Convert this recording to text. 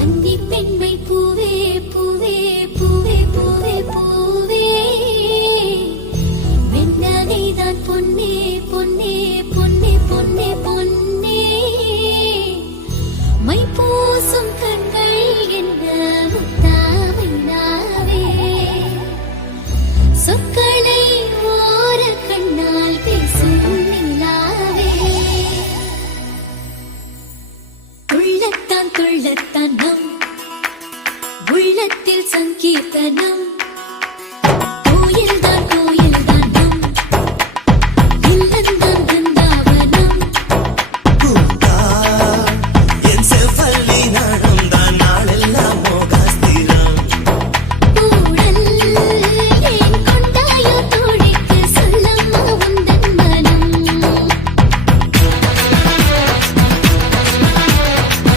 கன்னி பெண்மை பூவே பூவே பூவே பூவே பூவே. வெண்ணனைதான் பொன்னே பொன்னே பொன்னே பொன்னே பொன்னே. மை பூசும் கள்ளத்தனம். உள்ளத்தில் சங்கீர்த்தனம்.